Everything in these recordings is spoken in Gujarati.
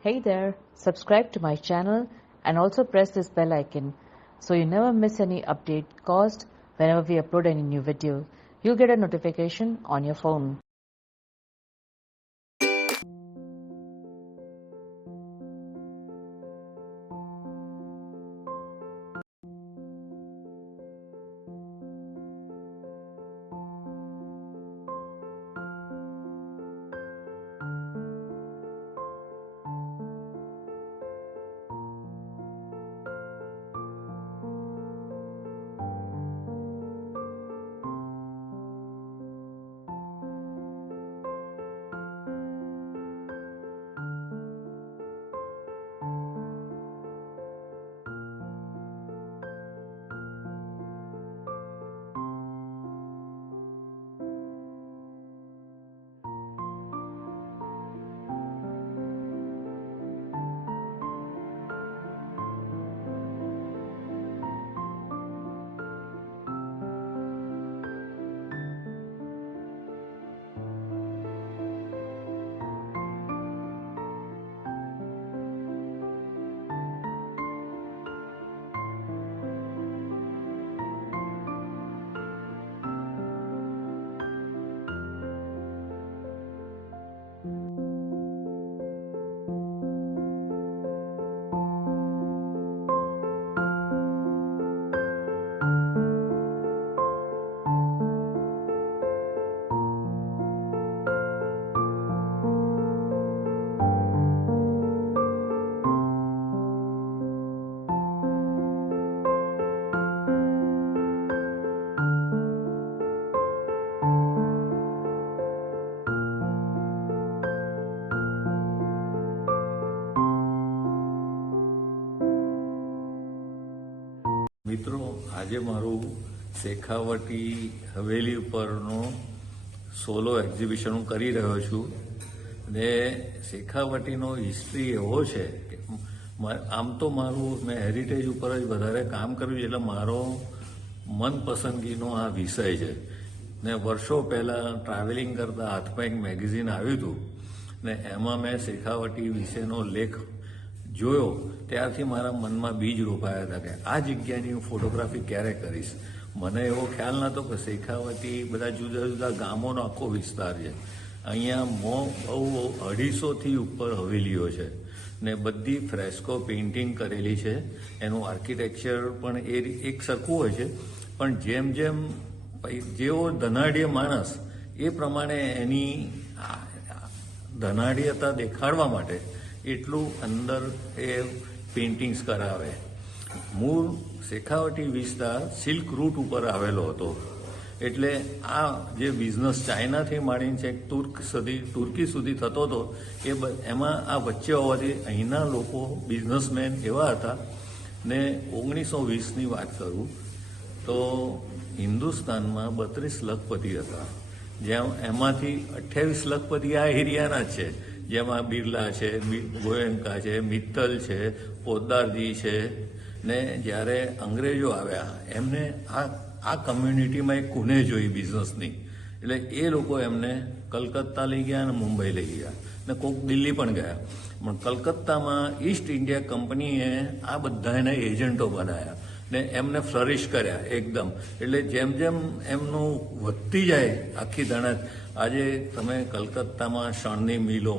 Hey there, subscribe to my channel and also press this bell icon so you never miss any update caused whenever we upload any new video. You'll get a notification on your phone. મિત્રો, આજે મારું શેખાવટી હવેલી ઉપરનો સોલો એક્ઝિબિશન હું કરી રહ્યો છું ને શેખાવટીનો હિસ્ટ્રી એવો છે કે આમ તો મેં હેરિટેજ ઉપર જ વધારે કામ કર્યું છે, એટલે મારો મનપસંદગીનો આ વિષય છે ને વર્ષો પહેલાં ટ્રાવેલિંગ કરતાં હાથમાં એક મેગેઝિન આવ્યું હતું ને એમાં મેં શેખાવટી વિશેનો લેખ જોયો. ત્યારથી મારા મનમાં બીજ રોપાયા હતા કે આ જગ્યાની હું ફોટોગ્રાફી ક્યારે કરીશ. મને એવો ખ્યાલ નહોતો કે શેખાવટી બધા જુદા જુદા ગામોનો આખો વિસ્તાર છે. અહીંયા બહુ 250થી ઉપર હવેલીઓ છે ને બધી ફ્રેસ્કો પેઇન્ટિંગ કરેલી છે. એનું આર્કિટેક્ચર પણ એક સરખું હોય છે, પણ જેમ જેમ જેવો ધનાઢ્ય માણસ એ પ્રમાણે એની ધનાઢ્યતા દેખાડવા માટે એટલું અંદર એ પેઇન્ટિંગ્સ કરાવે. મૂળ શેખાવટી વિસ્તાર સિલ્ક રૂટ ઉપર આવેલો હતો, એટલે આ જે બિઝનેસ ચાઇનાથી માંડીને છે તુર્કી સુધી થતો હતો એમાં આ વચ્ચે હોવાથી અહીંના લોકો બિઝનેસમેન એવા હતા. ને 1920ની વાત કરું તો હિન્દુસ્તાનમાં 32 લખપતિ હતા, જ્યાં એમાંથી 28 લખપતિ આ એરિયાના જ છે, જેમાં બિરલા છે, ગોયંકા છે, મિત્તલ છે, પોદ્દારજી છે. ને જ્યારે અંગ્રેજો આવ્યા એમને આ કમ્યુનિટીમાં એક કુને જોઈ બિઝનેસની, એટલે એ લોકો એમને કલકત્તા લઈ ગયા અને મુંબઈ લઈ ગયા ને કોક દિલ્હી પણ ગયા. પણ કલકત્તામાં ઈસ્ટ ઇન્ડિયા કંપનીએ આ બધાને એજન્ટો બનાવ્યા ને એમને ફ્લરિશ કર્યા એકદમ. એટલે જેમ જેમ એમનું વધતી જાય આખી ધણત, આજે તમે કલકત્તામાં શણની મિલો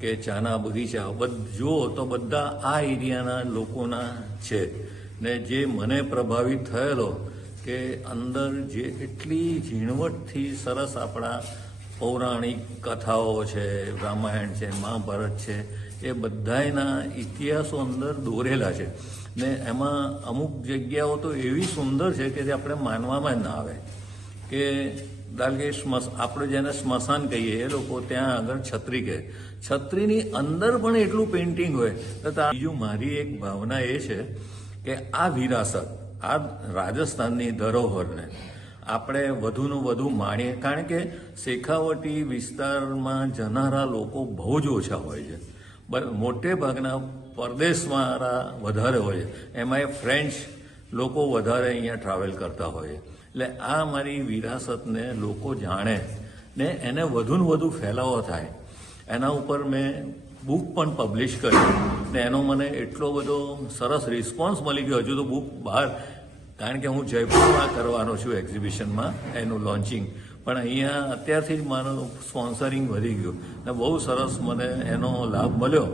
કે ચાના બગીચા જુઓ તો બધા આ એરિયાના લોકોના છે. ને જે મને પ્રભાવિત થયેલો કે અંદર જે એટલી ઝીણવટથી સરસ આપણા પૌરાણિક કથાઓ છે, રામાયણ છે, મહાભારત છે, એ બધાયના ઇતિહાસો અંદર દોરેલા છે. ને એમાં અમુક જગ્યાઓ તો એવી સુંદર છે કે જે આપણે માનવામાં ના આવે કે દાખલા કે આપણે જેને સ્મશાન કહીએ એ લોકો ત્યાં આગળ છત્રી કહે, છત્રીની અંદર પણ એટલું પેઇન્ટિંગ હોય. તો બીજું મારી એક ભાવના એ છે કે આ વિરાસત, આ રાજસ્થાનની ધરોહરને આપણે વધુનું વધુ માણીએ, કારણ કે શેખાવટી વિસ્તારમાં જનારા લોકો બહુ જ ઓછા હોય છે. મોટે ભાગના પરદેશવાળા વધારે હોય છે, એમાં એ ફ્રેન્ચ લોકો વધારે અહીંયા ટ્રાવેલ કરતા હોય. એટલે આ મારી વિરાસતને લોકો જાણે ને એને વધુ ને વધુ ફેલાવો થાય, એના ઉપર મેં બુક પણ પબ્લિશ કરી ને એનો મને એટલો બધો સરસ રિસ્પોન્સ મળી ગયો. હજુ તો બુક બહાર, કારણ કે હું જયપુરમાં કરવાનો છું એક્ઝિબિશનમાં એનું લોન્ચિંગ, પણ અહીંયા અત્યારથી જ મારું સ્પોન્સરિંગ વધી ગયું ને બહુ સરસ મને એનો લાભ મળ્યો.